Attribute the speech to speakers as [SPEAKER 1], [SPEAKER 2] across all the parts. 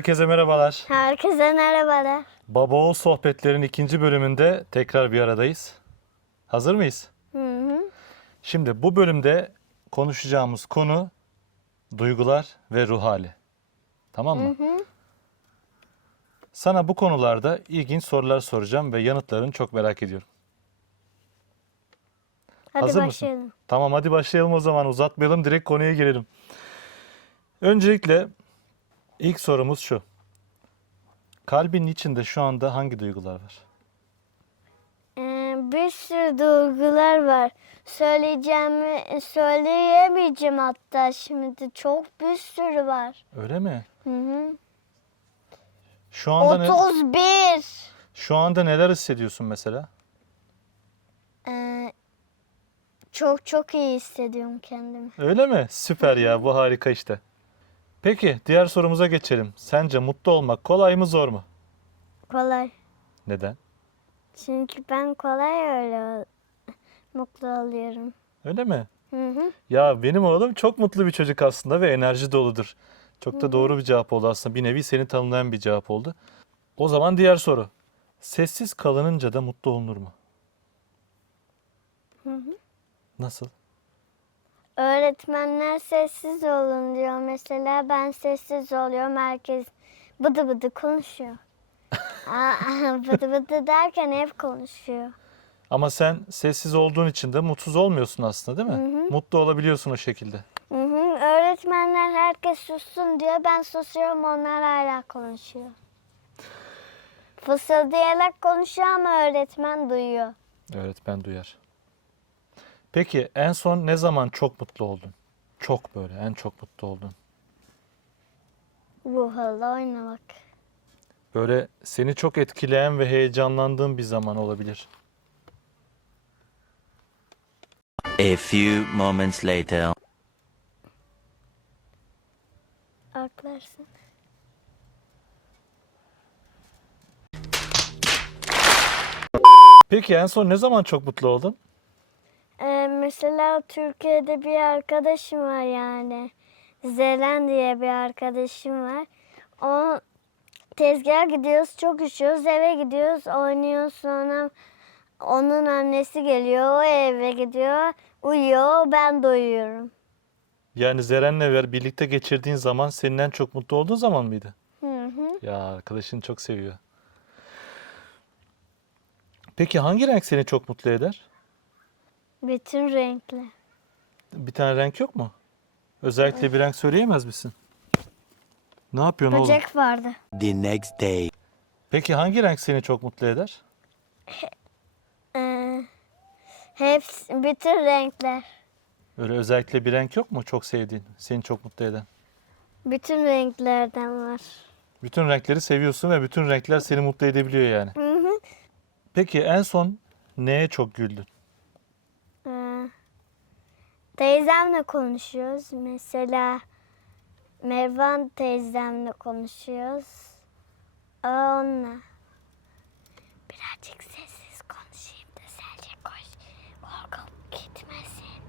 [SPEAKER 1] Herkese merhabalar.
[SPEAKER 2] Herkese merhabalar.
[SPEAKER 1] Baba oğul sohbetlerin ikinci bölümünde tekrar bir aradayız. Hazır mıyız?
[SPEAKER 2] Hı hı.
[SPEAKER 1] Şimdi bu bölümde konuşacağımız konu duygular ve ruh hali. Tamam mı? Sana bu konularda ilginç sorular soracağım ve yanıtlarını çok merak ediyorum.
[SPEAKER 2] Hadi
[SPEAKER 1] Hazır
[SPEAKER 2] başlayalım.
[SPEAKER 1] mısın? Tamam hadi başlayalım o zaman uzatmayalım direkt konuya girelim. Öncelikle ilk sorumuz şu. Kalbinin içinde şu anda hangi duygular var?
[SPEAKER 2] Ee, bir sürü duygular var. Söyleyeceğimi söyleyemeyeceğim hatta şimdi. Çok bir sürü var.
[SPEAKER 1] Öyle mi?
[SPEAKER 2] Hı hı.
[SPEAKER 1] Şu anda ne,
[SPEAKER 2] 31.
[SPEAKER 1] şu anda neler hissediyorsun mesela?
[SPEAKER 2] Ee, çok çok iyi hissediyorum kendimi.
[SPEAKER 1] Öyle mi? Süper ya bu harika işte. Peki diğer sorumuza geçelim. Sence mutlu olmak kolay mı zor mu?
[SPEAKER 2] Kolay.
[SPEAKER 1] Neden?
[SPEAKER 2] Çünkü ben kolay öyle mutlu oluyorum.
[SPEAKER 1] Öyle mi?
[SPEAKER 2] Hı hı.
[SPEAKER 1] Ya benim oğlum çok mutlu bir çocuk aslında ve enerji doludur. Çok da doğru bir cevap oldu aslında. Bir nevi seni tanımlayan bir cevap oldu. O zaman diğer soru. Sessiz kalınınca da mutlu olunur mu? Nasıl?
[SPEAKER 2] Öğretmenler sessiz olun diyor. Mesela ben sessiz oluyorum. Herkes bıdı bıdı konuşuyor. Aa, bıdı bıdı derken hep konuşuyor.
[SPEAKER 1] Ama sen sessiz olduğun için de mutsuz olmuyorsun aslında değil mi? Mutlu olabiliyorsun o şekilde.
[SPEAKER 2] Hı hı. Öğretmenler herkes sussun diyor. Ben susuyorum onlar hala konuşuyor. Fısıldayarak konuşuyor ama öğretmen duyuyor.
[SPEAKER 1] Öğretmen duyar. Peki en son ne zaman çok mutlu oldun? Çok böyle en çok mutlu oldun.
[SPEAKER 2] Bu halla oynamak.
[SPEAKER 1] Böyle seni çok etkileyen ve heyecanlandığın bir zaman olabilir.
[SPEAKER 3] A few moments later.
[SPEAKER 2] Aklarsın.
[SPEAKER 1] Peki en son ne zaman çok mutlu oldun?
[SPEAKER 2] Ee, mesela Türkiye'de bir arkadaşım var yani. Zelen diye bir arkadaşım var. O tezgaha gidiyoruz, çok üşüyoruz, eve gidiyoruz, oynuyoruz. Sonra onun annesi geliyor, o eve gidiyor, uyuyor, ben de uyuyorum.
[SPEAKER 1] Yani Zeren'le ver birlikte geçirdiğin zaman senin en çok mutlu olduğun zaman mıydı?
[SPEAKER 2] Hı hı.
[SPEAKER 1] Ya arkadaşın çok seviyor. Peki hangi renk seni çok mutlu eder?
[SPEAKER 2] Bütün renkler.
[SPEAKER 1] Bir tane renk yok mu? Özellikle bir renk söyleyemez misin? Ne yapıyorsun oğlum?
[SPEAKER 2] Böcek vardı.
[SPEAKER 3] The next day.
[SPEAKER 1] Peki hangi renk seni çok mutlu eder?
[SPEAKER 2] Ee, hepsi, bütün renkler.
[SPEAKER 1] Öyle özellikle bir renk yok mu çok sevdiğin, seni çok mutlu eden?
[SPEAKER 2] Bütün renklerden var.
[SPEAKER 1] Bütün renkleri seviyorsun ve bütün renkler seni mutlu edebiliyor yani.
[SPEAKER 2] Hı hı.
[SPEAKER 1] Peki en son neye çok güldün?
[SPEAKER 2] Teyzemle konuşuyoruz. Mesela Mervan teyzemle konuşuyoruz. Onunla. Birazcık sessiz konuşayım da sence koş. Korkup gitmesin.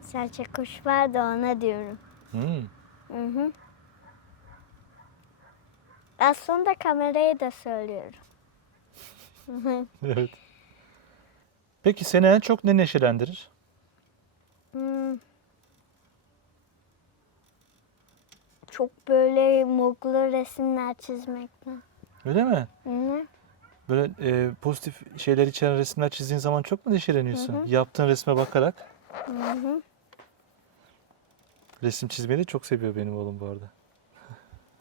[SPEAKER 2] Serçe kuş var da ona diyorum.
[SPEAKER 1] Hmm.
[SPEAKER 2] Hı hı. Aslında kamerayı da söylüyorum.
[SPEAKER 1] Evet. Peki seni en çok ne neşelendirir?
[SPEAKER 2] Hmm. Çok böyle mutlu resimler çizmekle.
[SPEAKER 1] Öyle mi?
[SPEAKER 2] Hı.
[SPEAKER 1] Böyle e, pozitif şeyler içeren resimler çizdiğin zaman çok mu neşeleniyorsun? Yaptığın resme bakarak.
[SPEAKER 2] Hı hı.
[SPEAKER 1] Resim çizmeyi de çok seviyor benim oğlum bu arada.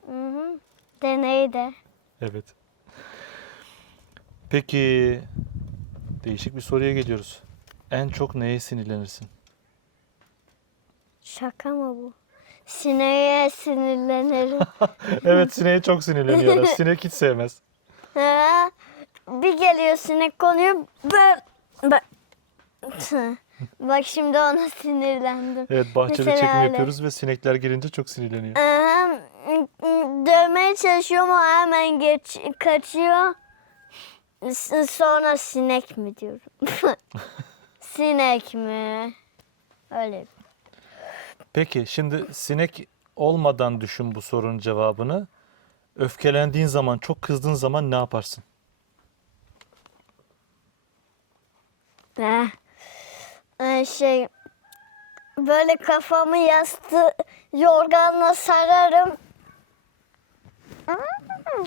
[SPEAKER 2] Hı hı. Deney de.
[SPEAKER 1] Evet. Peki değişik bir soruya geliyoruz. En çok neye sinirlenirsin?
[SPEAKER 2] Şaka mı bu? Sineğe sinirlenirim.
[SPEAKER 1] Evet sineğe çok sinirleniyor. Sinek hiç sevmez.
[SPEAKER 2] Ha, bir geliyor sinek konuyor. Ben, ben. Bak şimdi ona sinirlendim.
[SPEAKER 1] Evet bahçede
[SPEAKER 2] Mesela
[SPEAKER 1] çekim
[SPEAKER 2] öyle.
[SPEAKER 1] yapıyoruz ve sinekler gelince çok sinirleniyor.
[SPEAKER 2] Aha, dövmeye çalışıyor ama hemen geç, kaçıyor. Sonra sinek mi diyorum. sinek mi? Öyle.
[SPEAKER 1] Peki şimdi sinek olmadan düşün bu sorunun cevabını. Öfkelendiğin zaman, çok kızdığın zaman ne yaparsın?
[SPEAKER 2] Eh, eh, şey böyle kafamı yastı yorganla sararım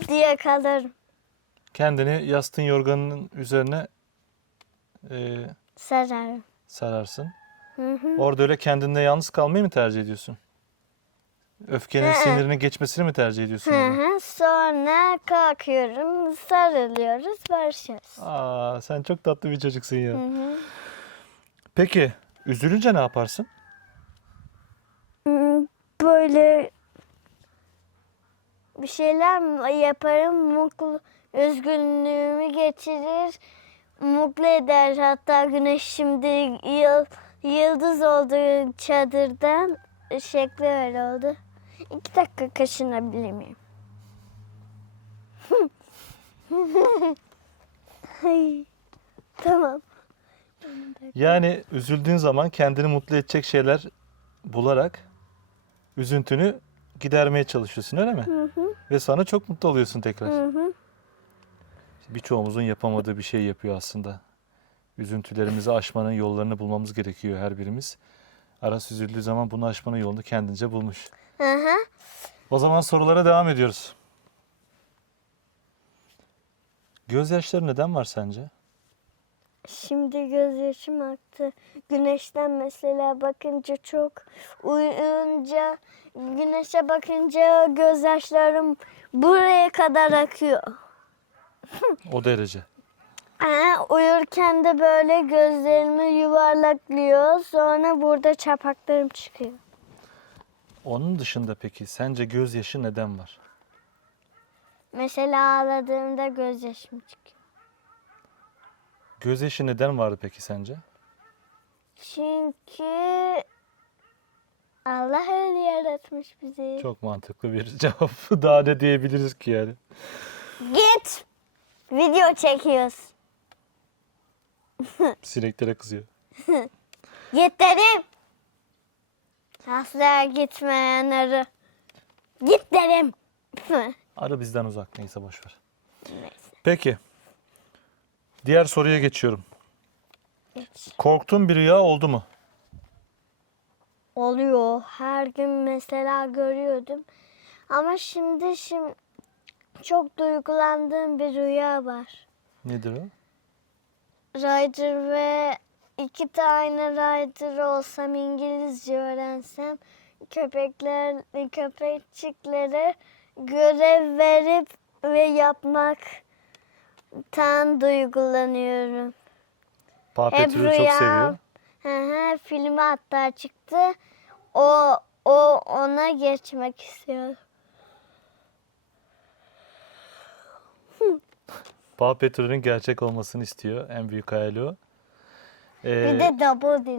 [SPEAKER 2] diye kalırım.
[SPEAKER 1] Kendini yastığın yorganın üzerine e,
[SPEAKER 2] Sararım.
[SPEAKER 1] sararsın.
[SPEAKER 2] Hı hı.
[SPEAKER 1] Orada öyle kendinle yalnız kalmayı mı tercih ediyorsun? Öfkenin,
[SPEAKER 2] Hı hı.
[SPEAKER 1] sinirinin geçmesini mi tercih ediyorsun?
[SPEAKER 2] Hı hı. Sonra kalkıyorum, sarılıyoruz, barışıyoruz.
[SPEAKER 1] Aa, sen çok tatlı bir çocuksun ya.
[SPEAKER 2] Hı hı.
[SPEAKER 1] Peki, üzülünce ne yaparsın?
[SPEAKER 2] Hmm, Böyle bir şeyler mi yaparım, mutlu, üzgünlüğümü geçirir, mutlu eder. Hatta güneş şimdi yıl, yıldız oldu çadırdan, şekli öyle oldu. İki dakika kaşınabilir miyim? Ay, tamam.
[SPEAKER 1] Yani üzüldüğün zaman kendini mutlu edecek şeyler bularak üzüntünü gidermeye çalışıyorsun öyle mi?
[SPEAKER 2] Hı hı,
[SPEAKER 1] Ve sana çok mutlu oluyorsun tekrar.
[SPEAKER 2] hı hı.
[SPEAKER 1] Birçoğumuzun yapamadığı bir şey yapıyor aslında. Üzüntülerimizi aşmanın yollarını bulmamız gerekiyor her birimiz. Aras üzüldüğü zaman bunu aşmanın yolunu kendince bulmuş.
[SPEAKER 2] Hı hı.
[SPEAKER 1] O zaman sorulara devam ediyoruz. Gözyaşları neden var sence?
[SPEAKER 2] Şimdi gözyaşım aktı. Güneşten mesela bakınca çok uyuyunca güneşe bakınca gözyaşlarım buraya kadar akıyor.
[SPEAKER 1] O derece.
[SPEAKER 2] Aa, uyurken de böyle gözlerimi yuvarlaklıyor. Sonra burada çapaklarım çıkıyor.
[SPEAKER 1] Onun dışında peki sence gözyaşı neden var?
[SPEAKER 2] Mesela ağladığımda gözyaşım çıkıyor.
[SPEAKER 1] Gözyaşı neden vardı peki sence?
[SPEAKER 2] Çünkü Allah öyle yaratmış bizi.
[SPEAKER 1] Çok mantıklı bir cevap. Daha ne diyebiliriz ki yani?
[SPEAKER 2] Git. Video çekiyoruz.
[SPEAKER 1] Sineklere kızıyor.
[SPEAKER 2] Git dedim. Asla gitmeyen arı. Git dedim.
[SPEAKER 1] Arı bizden uzak neyse boş ver.
[SPEAKER 2] Neyse.
[SPEAKER 1] Peki. Diğer soruya geçiyorum.
[SPEAKER 2] Geç.
[SPEAKER 1] Korktuğun bir rüya oldu mu?
[SPEAKER 2] Oluyor. Her gün mesela görüyordum. Ama şimdi şimdi çok duygulandığım bir rüya var.
[SPEAKER 1] Nedir o?
[SPEAKER 2] Rider ve iki tane rider olsam İngilizce öğrensem köpekler köpekçiklere görev verip ve yapmaktan duygulanıyorum. Hep
[SPEAKER 1] Patrol'ü çok
[SPEAKER 2] rüya.
[SPEAKER 1] seviyor.
[SPEAKER 2] Hı hı, filmi hatta çıktı. O o ona geçmek istiyor.
[SPEAKER 1] Paw Patrol'ün gerçek olmasını istiyor. En büyük hayali o. Ee,
[SPEAKER 2] Bir de double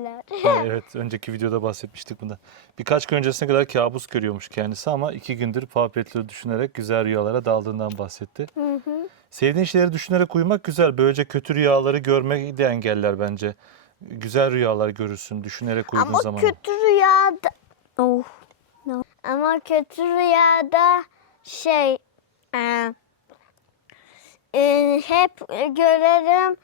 [SPEAKER 1] evet, önceki videoda bahsetmiştik bundan. Birkaç gün öncesine kadar kabus görüyormuş kendisi ama iki gündür Paw Patrol'ü düşünerek güzel rüyalara daldığından bahsetti.
[SPEAKER 2] Hı hı.
[SPEAKER 1] Sevdiğin şeyleri düşünerek uyumak güzel. Böylece kötü rüyaları görmeyi de engeller bence. Güzel rüyalar görürsün düşünerek uyuduğun
[SPEAKER 2] Ama
[SPEAKER 1] zaman.
[SPEAKER 2] kötü rüyada oh. no. Ama kötü rüyada şey e, e, hep görerim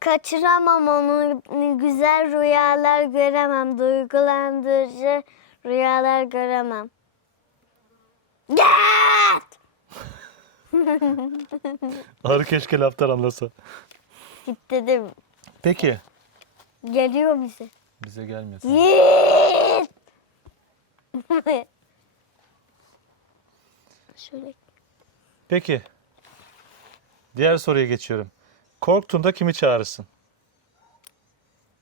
[SPEAKER 2] kaçıramam onu güzel rüyalar göremem duygulandırıcı rüyalar göremem. Git!
[SPEAKER 1] Arı keşke laftan anlasa.
[SPEAKER 2] Git dedim.
[SPEAKER 1] Peki.
[SPEAKER 2] Geliyor bize.
[SPEAKER 1] Bize gelmiyor.
[SPEAKER 2] Git! Şöyle
[SPEAKER 1] Peki. Diğer soruya geçiyorum. Korktuğunda kimi çağırırsın?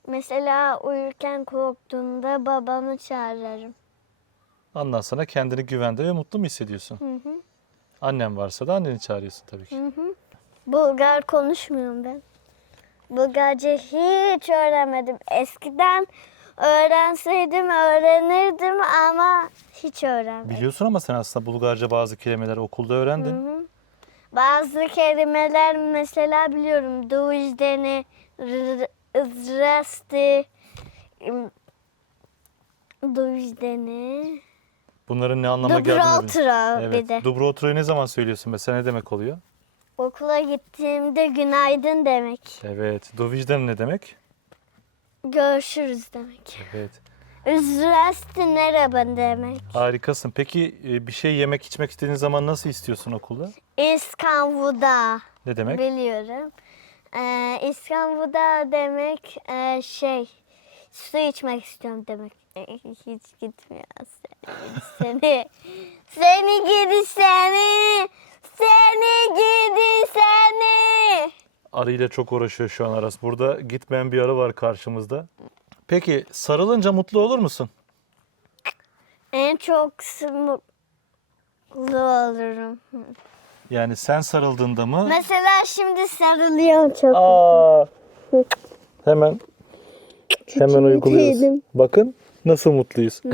[SPEAKER 2] Mesela uyurken korktuğumda babamı çağırırım.
[SPEAKER 1] Ondan sonra kendini güvende ve mutlu mu hissediyorsun?
[SPEAKER 2] Hı hı,
[SPEAKER 1] Annen varsa da anneni çağırıyorsun tabii ki.
[SPEAKER 2] hı hı. Bulgar konuşmuyorum ben. Bulgarca hiç öğrenmedim. Eskiden öğrenseydim öğrenirdim ama hiç öğrenmedim.
[SPEAKER 1] Biliyorsun ama sen aslında Bulgarca bazı kelimeleri okulda öğrendin.
[SPEAKER 2] Hı hı. Bazı kelimeler mesela biliyorum. Dujdeni, zrasti, dujdeni.
[SPEAKER 1] Bunların ne anlama geldiğini.
[SPEAKER 2] Dubrotra
[SPEAKER 1] Evet.
[SPEAKER 2] bir de.
[SPEAKER 1] Dubrotro'yu ne zaman söylüyorsun mesela ne demek oluyor?
[SPEAKER 2] Okula gittiğimde günaydın demek.
[SPEAKER 1] Evet. Dovijden ne demek?
[SPEAKER 2] Görüşürüz demek.
[SPEAKER 1] Evet.
[SPEAKER 2] Zdrasti merhaba demek.
[SPEAKER 1] Harikasın. Peki e, bir şey yemek içmek istediğin zaman nasıl istiyorsun okulda?
[SPEAKER 2] İskambuda
[SPEAKER 1] Ne demek?
[SPEAKER 2] biliyorum. Ee, İskambuda demek e, şey su içmek istiyorum demek. Hiç gitmiyor seni. Seni, seni gidi seni. Seni gidi seni.
[SPEAKER 1] Arıyla çok uğraşıyor şu an Aras. Burada gitmeyen bir arı var karşımızda. Peki sarılınca mutlu olur musun?
[SPEAKER 2] En çok mutlu olurum.
[SPEAKER 1] Yani sen sarıldığında mı?
[SPEAKER 2] Mesela şimdi sarılıyorum çok.
[SPEAKER 1] Aa. Hemen hemen uyguluyoruz. Bakın nasıl mutluyuz.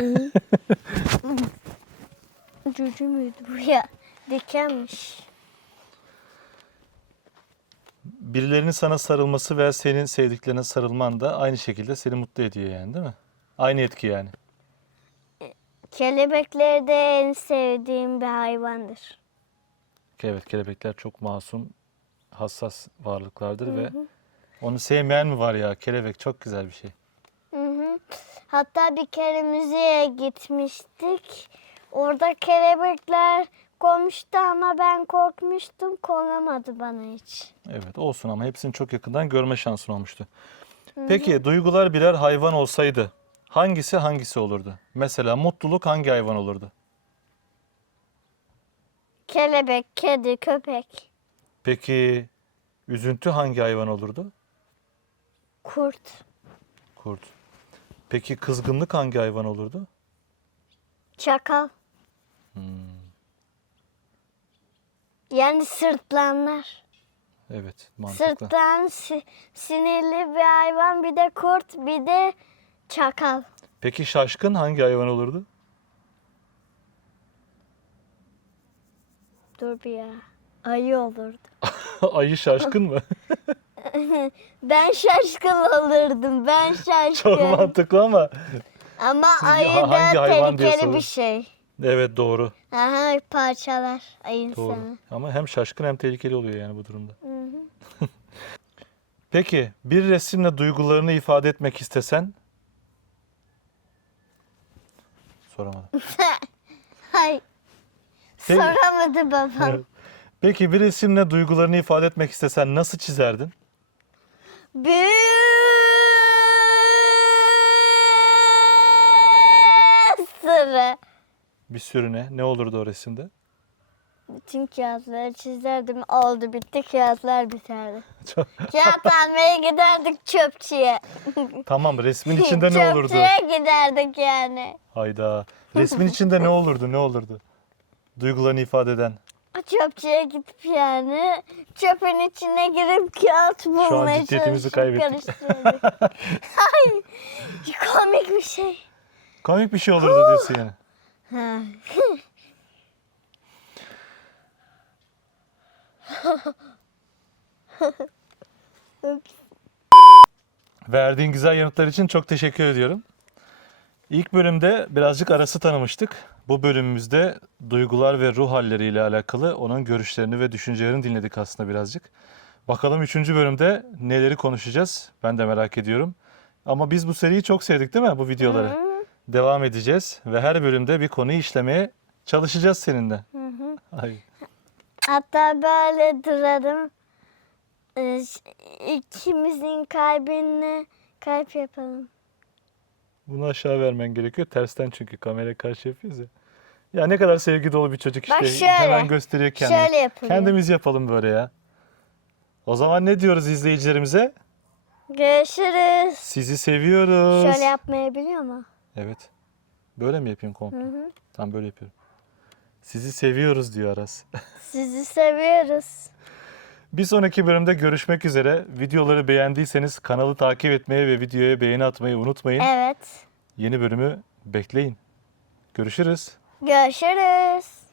[SPEAKER 2] Cücü müydü bu ya? Dikenmiş.
[SPEAKER 1] Birilerinin sana sarılması veya senin sevdiklerine sarılman da aynı şekilde seni mutlu ediyor yani değil mi? Aynı etki yani.
[SPEAKER 2] Kelebekler de en sevdiğim bir hayvandır.
[SPEAKER 1] Evet kelebekler çok masum, hassas varlıklardır ve onu sevmeyen mi var ya? Kelebek çok güzel bir şey.
[SPEAKER 2] Hı hı. Hatta bir kere müzeye gitmiştik. Orada kelebekler konmuştu ama ben korkmuştum. Konamadı bana hiç.
[SPEAKER 1] Evet olsun ama hepsini çok yakından görme şansın olmuştu. Peki duygular birer hayvan olsaydı hangisi hangisi olurdu? Mesela mutluluk hangi hayvan olurdu?
[SPEAKER 2] Kelebek, kedi, köpek,
[SPEAKER 1] Peki üzüntü hangi hayvan olurdu?
[SPEAKER 2] kurt,
[SPEAKER 1] Kurt. Peki kızgınlık hangi hayvan olurdu?
[SPEAKER 2] çakal. Yani sırtlanlar.
[SPEAKER 1] Evet mantıklı.
[SPEAKER 2] Sırtlan si- sinirli bir hayvan bir de kurt bir de çakal.
[SPEAKER 1] Peki şaşkın hangi hayvan olurdu?
[SPEAKER 2] Dur bir ya. Ayı olurdu.
[SPEAKER 1] Ayı şaşkın mı?
[SPEAKER 2] Ben şaşkın olurdum. Ben
[SPEAKER 1] Çok
[SPEAKER 2] şaşkın.
[SPEAKER 1] mantıklı ama
[SPEAKER 2] Ama ayı
[SPEAKER 1] hangi
[SPEAKER 2] da
[SPEAKER 1] hayvan
[SPEAKER 2] tehlikeli bir şey.
[SPEAKER 1] Evet doğru.
[SPEAKER 2] Aha parçalar ayı
[SPEAKER 1] Doğru.
[SPEAKER 2] insanı.
[SPEAKER 1] Ama hem şaşkın hem tehlikeli oluyor yani bu durumda.
[SPEAKER 2] Hı hı.
[SPEAKER 1] Peki bir resimle duygularını ifade etmek istesen? Soramadım.
[SPEAKER 2] Hay.
[SPEAKER 1] Peki.
[SPEAKER 2] Soramadı babam.
[SPEAKER 1] Peki bir resimle duygularını ifade etmek istesen nasıl çizerdin?
[SPEAKER 2] Bir sürü.
[SPEAKER 1] Bir sürü ne? Olurdu o resimde?
[SPEAKER 2] Bütün kağıtları çizerdim. Oldu bitti kağıtlar biterdi. Kağıt almaya giderdik çöpçüye.
[SPEAKER 1] tamam resmin içinde ne olurdu?
[SPEAKER 2] Çöpçüye giderdik yani.
[SPEAKER 1] Hayda. Resmin içinde ne olurdu? Ne olurdu? Duygularını ifade eden.
[SPEAKER 2] Çöpçüye gidip yani çöpün içine girip kağıt bulmaya
[SPEAKER 1] ciddiyetimizi
[SPEAKER 2] çalışıp
[SPEAKER 1] kaybettik.
[SPEAKER 2] karıştırdık. Ay komik bir şey.
[SPEAKER 1] Komik bir şey olurdu diyorsun yani. Verdiğin güzel yanıtlar için çok teşekkür ediyorum. İlk bölümde birazcık Aras'ı tanımıştık. Bu bölümümüzde duygular ve ruh halleriyle alakalı onun görüşlerini ve düşüncelerini dinledik aslında birazcık. Bakalım üçüncü bölümde neleri konuşacağız? Ben de merak ediyorum. Ama biz bu seriyi çok sevdik değil mi bu videoları? Devam edeceğiz ve her bölümde bir konuyu işlemeye çalışacağız seninle. Ay,
[SPEAKER 2] Hatta böyle duralım. Ee, İkimizin kalbini kalp yapalım.
[SPEAKER 1] bunu aşağı vermen gerekiyor. Tersten çünkü kameraya karşı yapıyoruz ya. Ya ne kadar sevgi dolu bir çocuk
[SPEAKER 2] Bak
[SPEAKER 1] işte.
[SPEAKER 2] şöyle.
[SPEAKER 1] Hemen gösteriyor kendini.
[SPEAKER 2] Şöyle yapılıyor.
[SPEAKER 1] Kendimiz yapalım böyle ya. O zaman ne diyoruz izleyicilerimize?
[SPEAKER 2] Görüşürüz.
[SPEAKER 1] Sizi seviyoruz.
[SPEAKER 2] Şöyle yapmayı biliyor mu?
[SPEAKER 1] Evet. Böyle mi yapayım komple?
[SPEAKER 2] Hı hı.
[SPEAKER 1] Tamam böyle yapıyorum. Sizi seviyoruz diyor Aras.
[SPEAKER 2] Sizi seviyoruz.
[SPEAKER 1] bir sonraki bölümde görüşmek üzere. Videoları beğendiyseniz kanalı takip etmeyi ve videoya beğeni atmayı unutmayın.
[SPEAKER 2] Evet.
[SPEAKER 1] Yeni bölümü bekleyin. Görüşürüz.
[SPEAKER 2] Görüşürüz.